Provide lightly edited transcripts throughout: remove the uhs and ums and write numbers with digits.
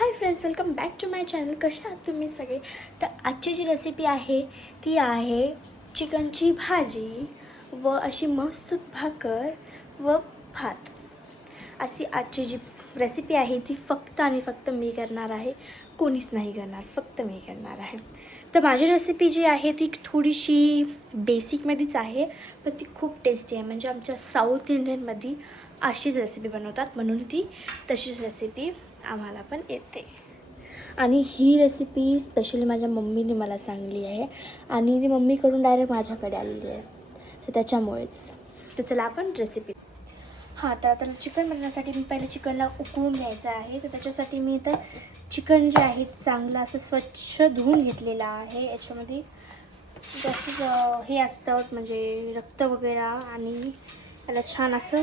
High friends, welcome back to my channel. कशा आहात तुम्ही सगळे? तर आजची जी रेसिपी आहे ती आहे चिकनची भाजी व अशी मस्त भाकर व भात. अशी आजची जी रेसिपी आहे ती फक्त आणि फक्त मी करणार आहे, कोणीच नाही करणार, फक्त मी करणार आहे. तर माझी रेसिपी जी आहे ती थोडीशी बेसिकमध्येच आहे, पण ती खूप टेस्टी आहे. म्हणजे आमच्या साऊथ इंडियनमध्ये अशीच रेसिपी बनवतात, म्हणून ती तशीच रेसिपी आम्हाला पण येते. आणि ही रेसिपी स्पेशली माझ्या मम्मीने मला सांगली आहे आणि ती मम्मीकडून डायरेक्ट माझ्याकडे आलेली आहे, तर त्याच्यामुळेच. तर चला आपण रेसिपी. तर आता चिकन बनवण्यासाठी मी पहिले चिकनला उकळून घ्यायचं आहे. तर त्याच्यासाठी मी इथं चिकन जे आहे चांगलं असं स्वच्छ धुवून घेतलेलं आहे. याच्यामध्ये जास्त हे असतं, म्हणजे रक्त वगैरे, आणि त्याला छान असं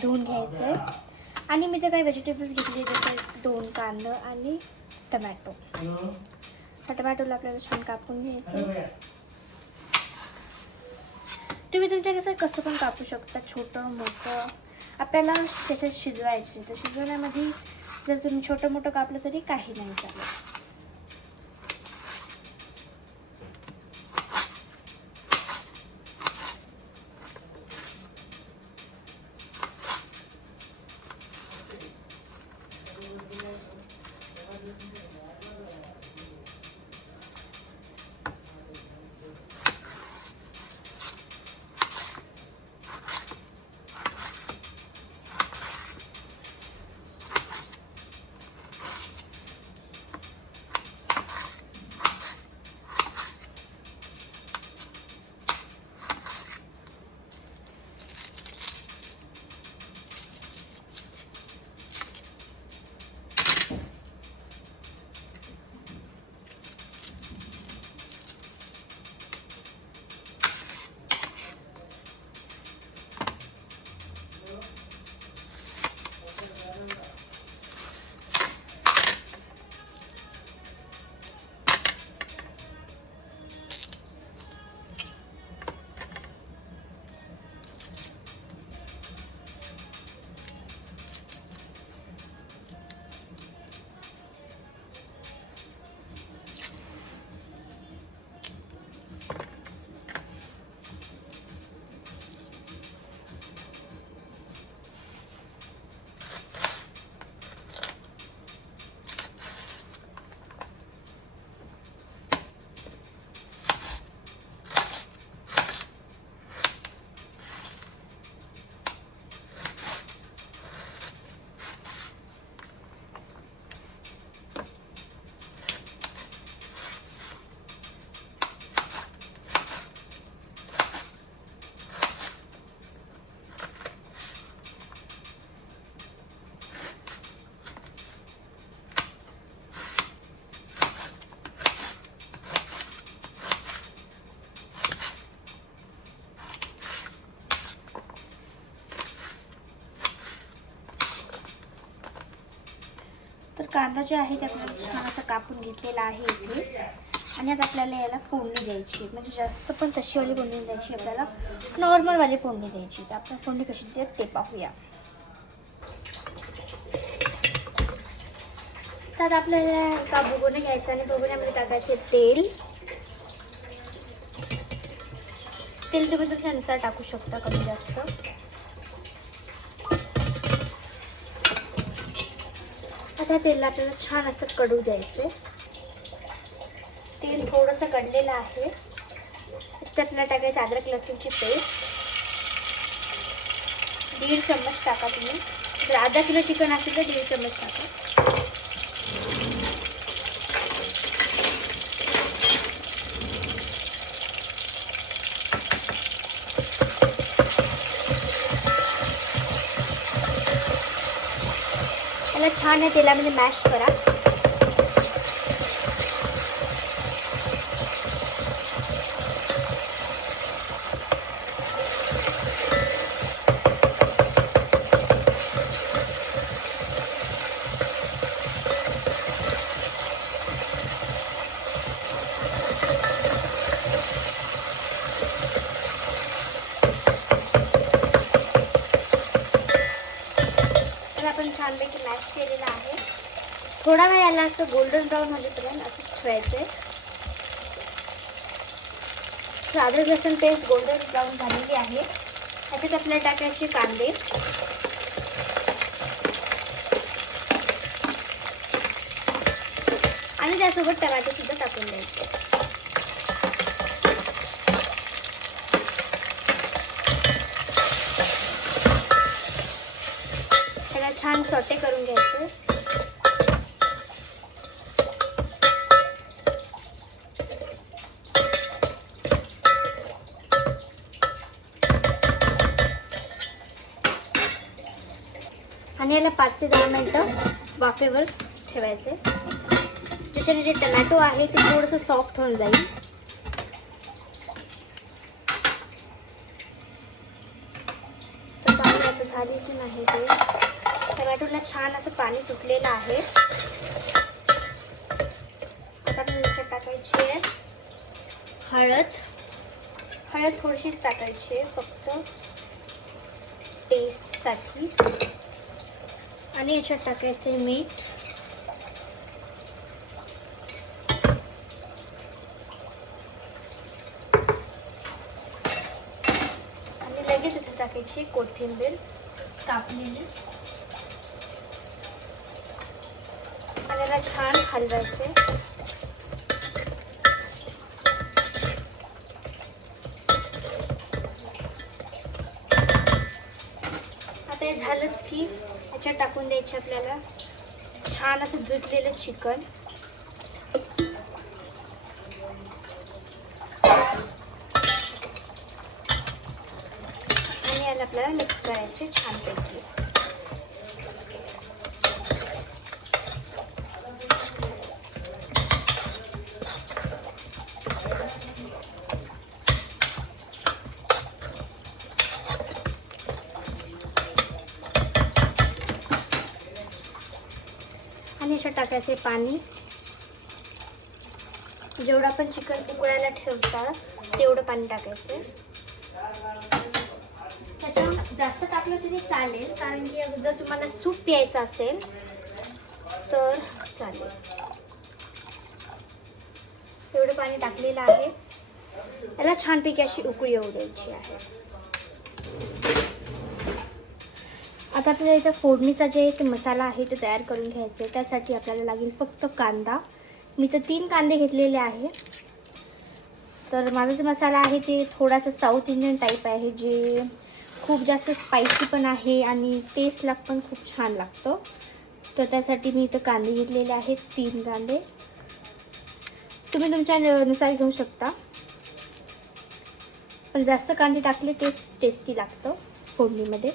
धुवून घ्यायचं आहे. आणि मी तर काही व्हेजिटेबल्स घेतले, जसं 2 कांदा आणि टमॅटो. टमॅटोला आपल्याला छान कापून घ्यायचं. तुम्ही तुमच्यानुसार कसं पण कापू शकता, छोटं मोठं. आपल्याला त्याच्यात शिजवायचे, तर शिजवण्यामध्ये जर तुम्ही छोटं मोठं कापलं तरी काही नाही चालेल. तर कांदा जे आहे ते आपल्याला छान असं कापून घेतलेला आहे इथे. आणि आता आपल्याला याला फोडणी द्यायची, म्हणजे जास्त पण तशीवाली फोडणी द्यायची, आपल्याला नॉर्मलवाली फोडणी द्यायची. तर आपण फोडणी कशी देत ते पाहूया. तर आता आपल्याला का भुगोने घ्यायचं आणि भुगोण्यामध्ये टाकायचे तेल. तेल तुम्ही तुमच्यानुसार टाकू शकता, कमी जास्त. आता तेलला आपल्याला छान असं कडू द्यायचं. तेल थोडंसं कडलेलं आहे, त्यात आपल्याला टाकायचं अद्रक लसूणची पेस्ट. 1.5 चम्मच टाका तुम्ही. जर अर्धा किलो चिकन असेल तर 1.5 चम्मच टाका. त्याला छान आहे तेलामध्ये मॅश करा. तर आपण छानपैकी मॅश केलेला आहे. थोडा वेळ याला असं गोल्डन ब्राऊन होईपर्यंत असं ठेवायचं आहे. अद्रक लसूण पेस्ट गोल्डन ब्राऊन झालेली आहे. त्याच्यात आपल्याला टाकायचे कांदे आणि त्यासोबत टमाटे सुद्धा टाकून द्यायचे. त्याला छान सॉटे करून घ्यायचं. आणि याला 5 ते 10 मिनिटं वाफेवर ठेवायचे, ज्याच्याने जे टमॅटो आहे ते थोडंसं सॉफ्ट होऊन जाईल. तर पाणी आता झाली की नाही ते टमॅटोला छान असं पाणी सुटलेलं आहे. आता आपण याच्यात टाकायची आहे हळद थोडीशीच टाकायची आहे फक्त टेस्टसाठी. आणि याच्यात टाकायचे मीठ. आणि लगेच याच्यात टाकायची कोथिंबीर कापलेली. आणि याला छान हलवायचे. आता हे झालंच की याच्यात टाकून द्यायचे आपल्याला छान असं धुतलेलं चिकन. आणि याला आपल्याला मिक्स करायचे छानपैकी. आणि याच्यात टाकायचे पाणी. जेवढं आपण चिकन उकळायला ठेवतात तेवढं पाणी टाकायचं. त्याच्यात जास्त टाकलं तरी चालेल, कारण की जर तुम्हाला सूप प्यायचं असेल तर चालेल. एवढं पाणी टाकलेलं आहे. याला छानपैकी अशी उकळी येऊ द्यायची आहे. आता आपल्याला इथं फोडणीचा जे एक मसाला आहे ते तयार करून घ्यायचं आहे. त्यासाठी आपल्याला लागेल फक्त कांदा. मी तर 3 कांदे घेतलेले आहे. तर माझा जो मसाला आहे ते थोडासा साऊथ इंडियन टाईप आहे, जे खूप जास्त स्पायसी पण आहे आणि टेस्टला पण खूप छान लागतं. तर त्यासाठी मी इथं कांदे घेतलेले आहेत 3 कांदे. तुम्ही तुमच्या नुसार घेऊ शकता, पण जास्त कांदे टाकले टेस्टी लागतं फोडणीमध्ये.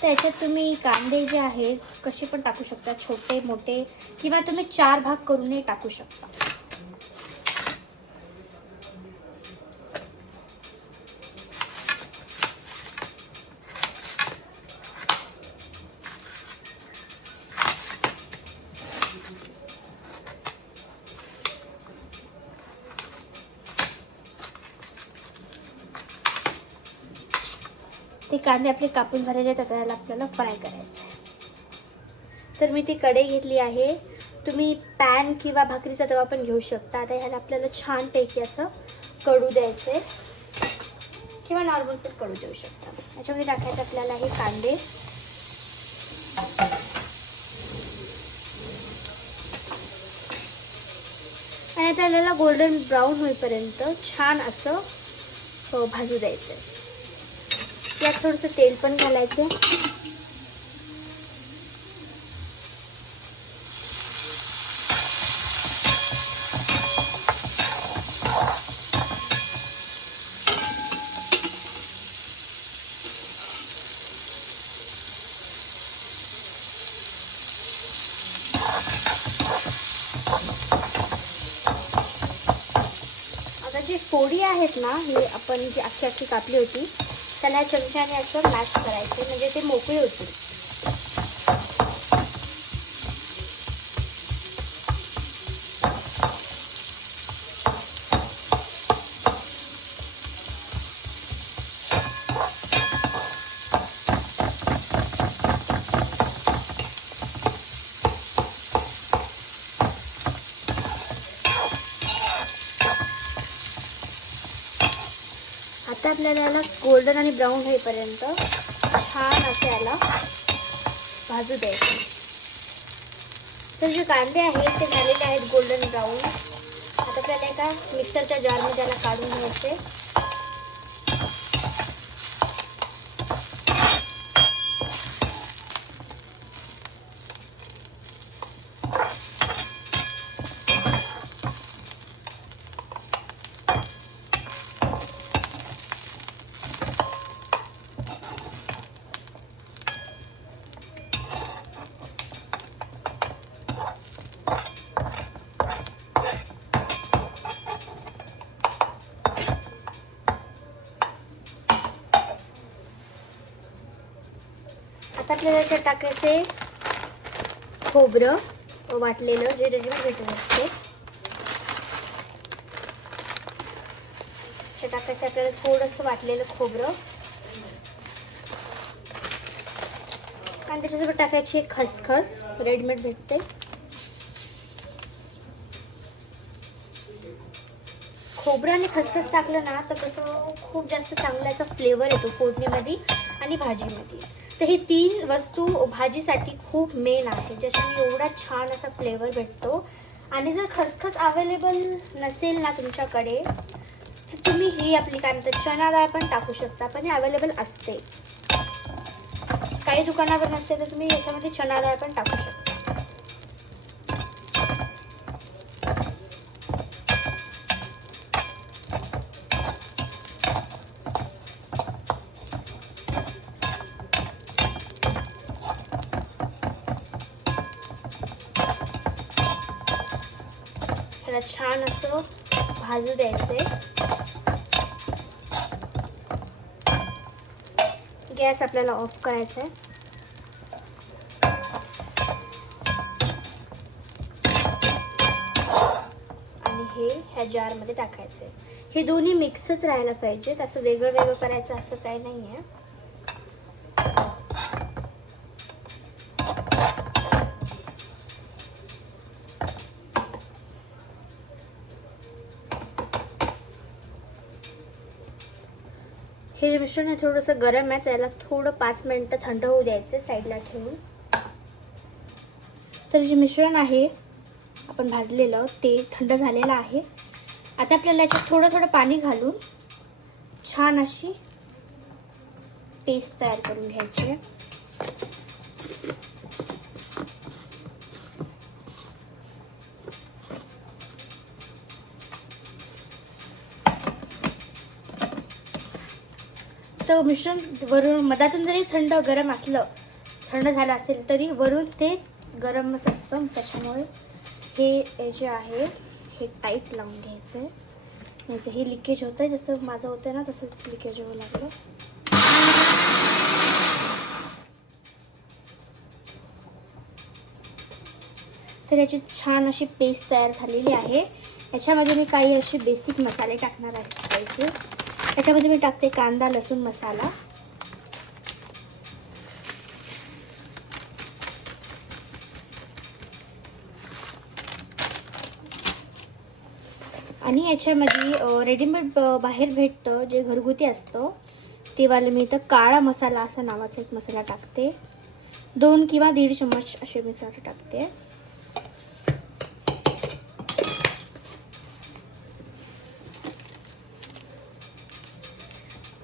त्याच्यात तुम्ही कांदे जे आहेत कसे पण टाकू शकता, छोटे मोठे, किंवा तुम्ही 4 भाग करूनही टाकू शकता. ते कांदे आपले कापून झालेले आहेत. त्याला आपल्याला फ्राय करायचं आहे. तर मी ती कढई घेतली आहे. तुम्ही पॅन किंवा भाकरीचा तवा पण घेऊ शकता. आता ह्याला आपल्याला छानपैकी असं कढू द्यायचं आहे, किंवा नॉर्मल पण कढू देऊ शकता. याच्यामध्ये टाकायचं आपल्याला हे कांदे. आणि त्याला गोल्डन ब्राऊन होईपर्यंत छान असं भाजू द्यायचं आहे. यात थोडंसं तेल पण घालायचं. आता जी फोडी आहेत ना, हे आपण जी अख्खी कापली होती त्याला चमच्याने असं मॅश करायचे, म्हणजे ते मोकळे होतील. आता आपल्याला याला गोल्डन आणि ब्राऊन होईपर्यंत छान असं याला भाजू द्यायचं. तर जे कांदे आहेत ते झालेले आहेत गोल्डन ब्राऊन. आता आपल्याला एका मिक्सरच्या जारमध्ये त्याला काढून घ्यायचे. आता आपल्याला याच्यात टाकायचे खोबरं वाटलेलं जे रेडीमेड भेटत असते ते टाकायचं. आपल्याला थोडंसं वाटलेलं खोबरं आणि त्याच्यासोबत टाकायची खसखस रेडीमेड भेटते. खोबरं आणि खसखस टाकलं ना तर तसं खूप जास्त चांगला याचा फ्लेवर येतो फोडणीमध्ये आणि भाजीमध्ये. तर ही 3 वस्तू भाजीसाठी खूप मेन आहे, ज्याच्याने एवढा छान असा फ्लेवर भेटतो. आणि जर खसखस अवेलेबल नसेल ना तुमच्याकडे तर तुम्ही ही आपली काय म्हणतात चणा डाळ पण टाकू शकता, पण ही अवेलेबल असते. काही दुकानावर नसते तर तुम्ही याच्यामध्ये चणा डाळ पण टाकू शकता. त्याला छान असं भाजू द्यायचे. गॅस आपल्याला ऑफ करायचा आहे. आणि हे ह्या जारमध्ये टाकायचे. हे दोन्ही मिक्सच राहायला पाहिजेत, असं वेगळं वेगळं करायचं असं काही नाही आहे. हे मिश्रण आहे थोडंसं गरम आहे, त्याला थोडं 5 मिनिटं थंड होऊ द्यायचं साईडला ठेवून. तर जे मिश्रण आहे आपण भाजलेलं ते थंड झालेलं आहे. आता आपल्याला याच्यात थोडं थोडं पाणी घालून छान अशी पेस्ट तयार करून घ्यायची. तर मिश्रण वरून मधातून जरी गरम थंड झालं असेल तरी वरून ते गरमच असतं, त्याच्यामुळे हे जे आहे हे टाईट लावून घ्यायचं. नाही तर हे लिकेज होतं आहे, जसं माझं होतं ना तसंच लिकेज होऊ लागलं. तर याची छान अशी पेस्ट तयार झालेली आहे. याच्यामध्ये मी काही असे बेसिक मसाले टाकणार आहे, स्पायसेस. याच्यामध्ये मी टाकते कांदा लसूण मसाला, आणि याच्यामध्ये रेडीमेड बाहेर भेटतं जे घरगुती असतं ते वाले मी इथं काळा मसाला असा नावाचा एक मसाला टाकते. 2 किंवा 1.5 चम्मच असे मसाले टाकते.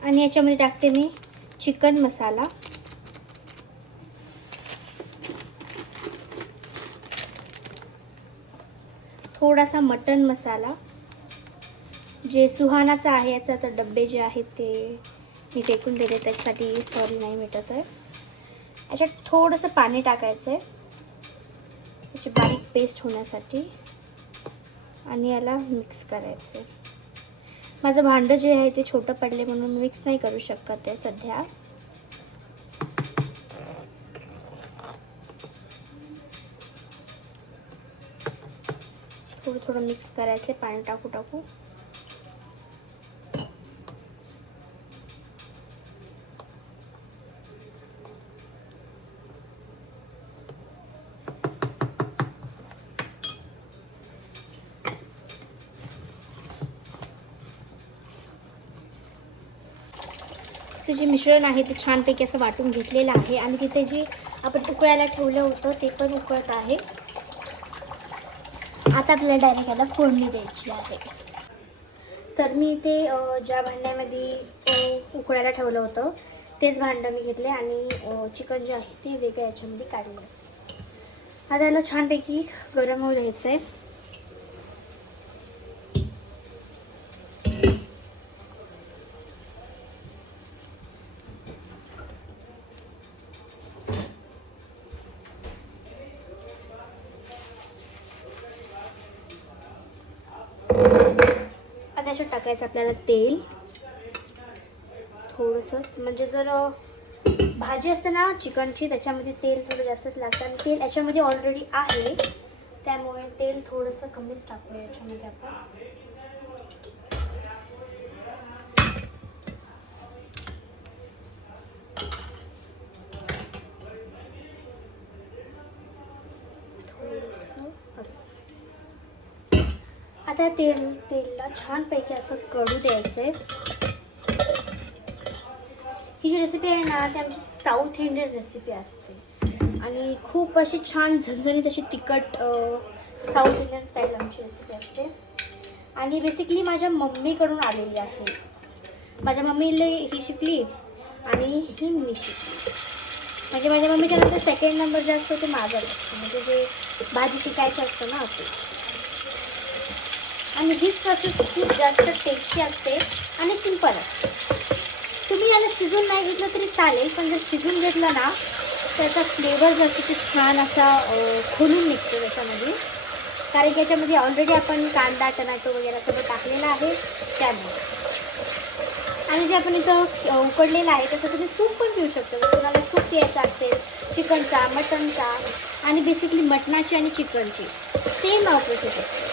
आणि याच्यामध्ये टाकते मी चिकन मसाला, थोडासा मटन मसाला जे सुहानाचा आहे. याचा तर डब्बे जे आहेत ते मी फेकून दिले, त्याच्यासाठी सॉरी नाही भेटत आहे. याच्यात थोडंसं पाणी टाकायचं आहे याची बारीक पेस्ट होण्यासाठी आणि याला मिक्स करायचं आहे. माझं भांडं जे आहे ते छोटं पडले म्हणून मिक्स नाही करू शकत आहे सध्या. थोडं थोडं मिक्स करायचं पाणी टाकू टाकू. ते जे मिश्रण आहे ते छानपैकी असं वाटून घेतलेलं आहे आणि तिथे जे आपण उकळायला ठेवलं होतं ते पण उकळत आहे. आता आपल्याला डायरेक्ट याला फोडणी द्यायची आहे. तर मी इथे ज्या भांड्यामध्ये उकळायला ठेवलं होतं तेच भांडं मी घेतले आणि चिकन जे आहे ते वेगळ्या याच्यामध्ये काढलं. आता याला छानपैकी गरम होऊ द्यायचं आहे. आता याच्यात टाकायचं आपल्याला तेल थोडंसंच, म्हणजे जर भाजी असते ना चिकनची त्याच्यामध्ये तेल थोडं जास्तच लागतं आणि तेल याच्यामध्ये ऑलरेडी आहे त्यामुळे तेल थोडंसं कमीच टाकूया याच्यामध्ये आपण. थोडंसं असं. आता तेलला छानपैकी असं कढू द्यायचं आहे. ही जी रेसिपी आहे ना ती आमची साऊथ इंडियन रेसिपी असते आणि खूप अशी छान झणझणीत अशी तिखट साऊथ इंडियन स्टाईल आमची रेसिपी असते आणि बेसिकली माझ्या मम्मीकडून आलेली आहे. माझ्या मम्मीला ही शिकली आणि ही मी शिकली. म्हणजे माझ्या मम्मीच्या नंतर सेकंड नंबर जे असतो ते माझा असतो, म्हणजे जे भाजी शिकायचं असतं ना ते. आणि हीच प्रोसेस खूप जास्त टेस्टी असते आणि सिंपल असते. तुम्ही याला शिजून नाही घेतलं तरी चालेल, पण जर शिजून घेतलं ना त्याचा फ्लेवर जो असतो ते छान असा खोलून निघतो त्याच्यामध्ये, कारण की याच्यामध्ये ऑलरेडी आपण कांदा टमॅटो वगैरे सगळं टाकलेलं आहे त्यामुळे. आणि जे आपण इथं उकडलेलं आहे त्याचं तुम्ही सूप पण पिऊ शकता. जर तुम्हाला सूप प्यायचा असेल चिकनचा, मटनचा आणि बेसिकली मटणाची आणि चिकनची सेम प्रोसेस असते.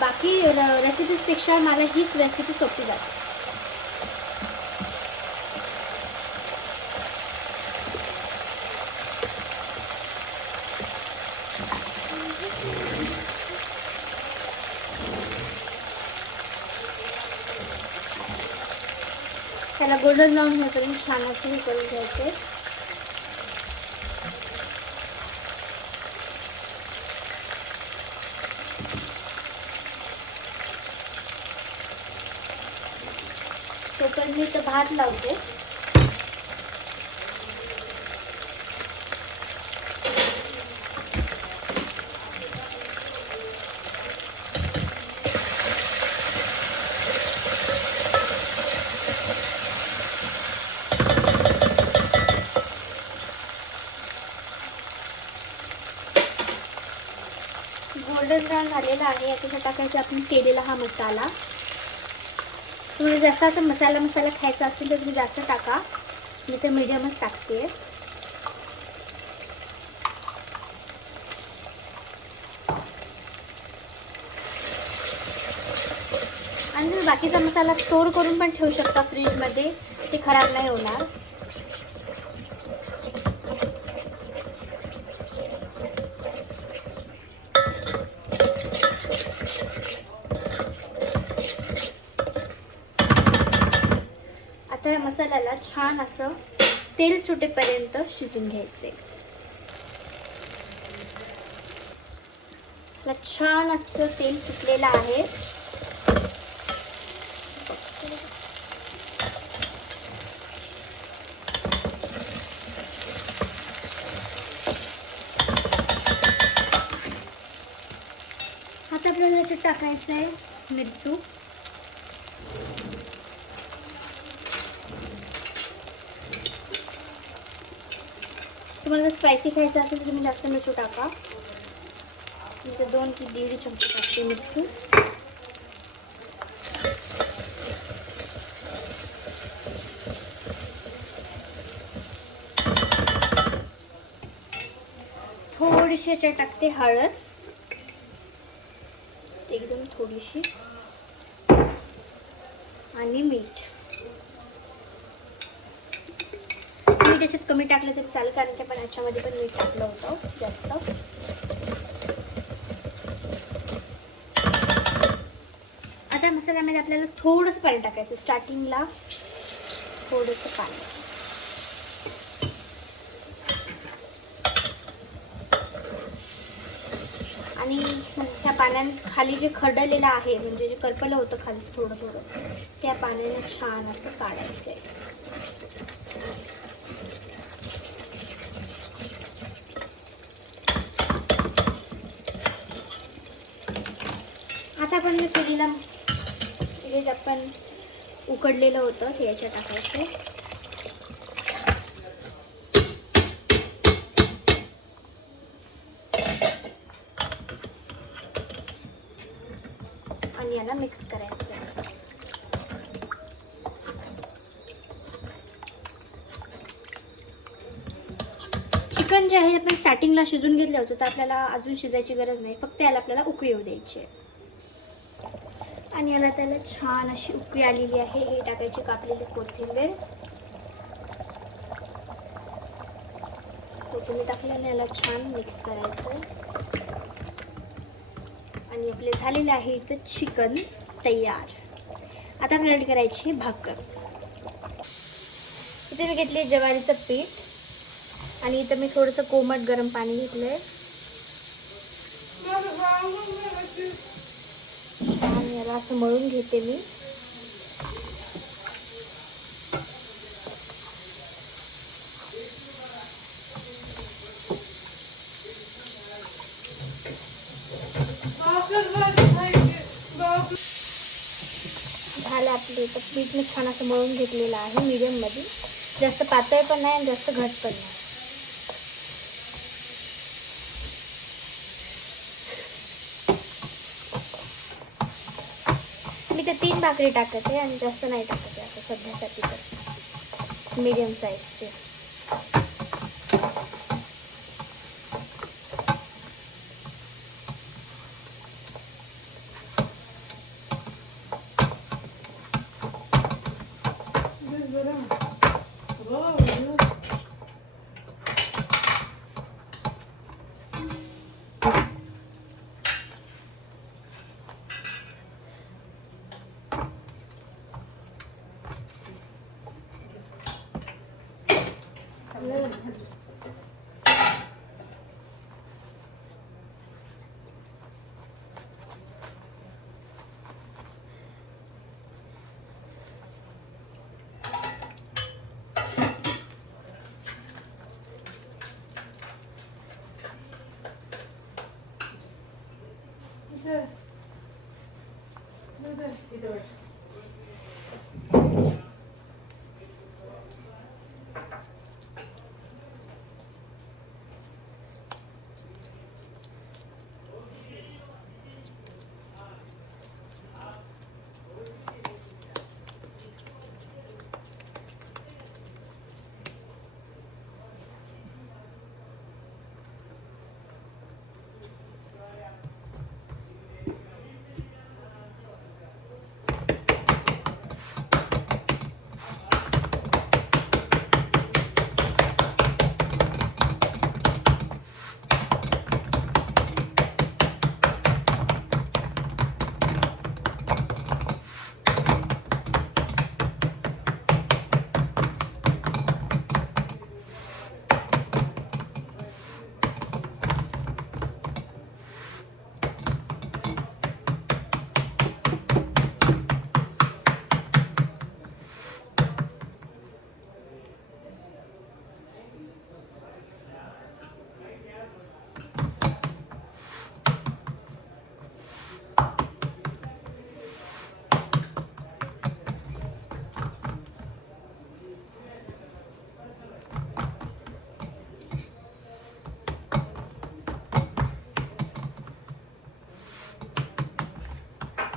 बाकी रेसिपीजपेक्षा मला हीच रेसिपी सोपी जाते. त्याला गोल्डन ब्राऊन होईपर्यंत छान असं हे करून घ्यायचे. तोपर्यंत मी इथं भात लावते. गोल्डन ब्राऊन झालेला आहे. याच्यात टाकायचा आपण केलेला हा मसाला. तुम्हाला जास्त असं मसाला खायचा असेल तर तुम्ही जास्त टाका, मी तर मीडियमच टाकते. आणि तुम्ही बाकीचा मसाला स्टोर करून पण ठेवू शकता फ्रीजमध्ये, ते खराब नाही होणार. आता या मसाल्याला छान असं तेल सुटेपर्यंत शिजून घ्यायचे. छान असं तेल सुटलेलं आहे. आता आपल्याला याच्यात टाकायचं आहे मिरची. तुम्हाला जर स्पायसी खायचं असेल तर तुम्ही जास्त मिरची टाका. मी तर 2 की 1.5 चमचे टाकते मिरची. थोडीशी याच्यात टाकते हळद, एकदम थोडीशी, आणि मीठ. मीठ याच्यात कमी टाकलं तरी चालेल, कारण की आपण याच्यामध्ये पण मीठ टाकलं होतं जास्त. मसाल्यामध्ये आपल्याला थोडंसं पाणी टाकायचं, स्टार्टिंगला थोडंसं पाणी. आणि त्या पाण्यात खाली जे खरडलेलं आहे, म्हणजे जे करपलं होतं खाली थोडं थोडं, त्या पाण्याने छान असं काढायचं आहे. आता आपण केलेला हे आपण उकडलेलं होतं हे याच्यात टाकायचं. आणि याला मिक्स करायचं. चिकन जे आहे आपण स्टार्टिंगला शिजून घेतलं होतं, तर आपल्याला अजून शिजायची गरज नाही, फक्त याला आपल्याला उकळी येऊ द्यायची आहे. आणि याला त्याला छान अशी उकळी आलेली आहे. हे टाकायची कापलेली कोथिंबीर. कोथिंबीर टाकल्याने याला छान मिक्स करायचं. आणि आपले झालेले आहे इथं चिकन तयार. आता आपल्याला रेडी करायची भाकर. इथे मी घेतले ज्वारीचं पीठ आणि इथं मी थोडंसं कोमट गरम पाणी घेतलंय. आणि याला असं मळून घेते मी. झालं आपलं इथं पीठ मी छान असं मळून घेतलेलं आहे मीडियममध्ये. जास्त पातळ पण नाही आणि जास्त घट पण नाही. मी तर 3 भाकरी टाकते आणि जास्त नाही टाकते असं सध्यासाठी, तर मीडियम साईजचे.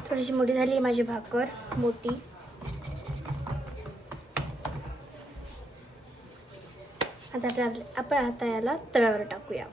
थोडीशी मोठी झाली आहे माझी भाकर, मोठी. आता आपण आता याला तव्यावर टाकूया.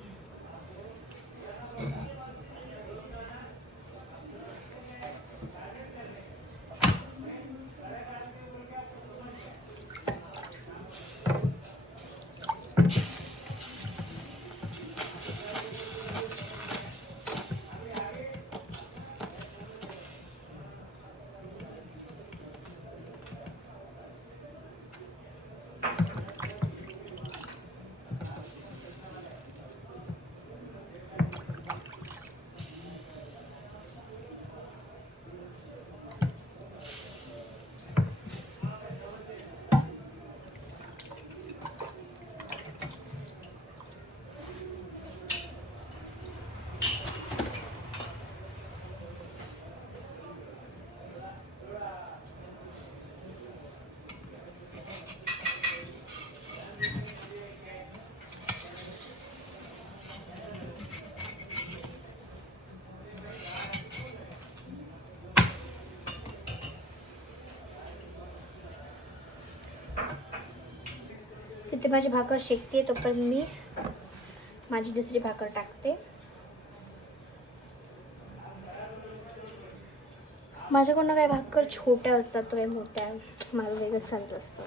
इथे माझी भाकर शेकते तोपर्यंत मी माझी दुसरी भाकर टाकते. माझ्याकडून काही भाकर छोट्या होतात तर काही मोठ्या, माझं वेगळंच चालत असतं.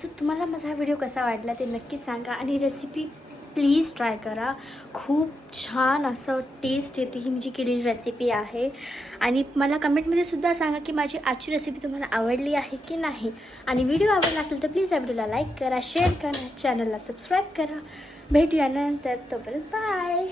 सो तुम्हाला माझा हा व्हिडिओ कसा वाटला ते नक्की सांगा आणि रेसिपी प्लीज ट्राय करा. खूप छान असं टेस्ट येते ही मी जी केलेली रेसिपी आहे. आणि मला कमेंटमध्ये सुद्धा सांगा की माझी आजची रेसिपी तुम्हाला आवडली आहे की नाही. आणि व्हिडिओ आवडला असेल तर प्लीज या व्हिडिओला लाईक करा, शेअर करा, चॅनलला सबस्क्राईब करा. भेटूया नंतर, तोपर्यंत बाय.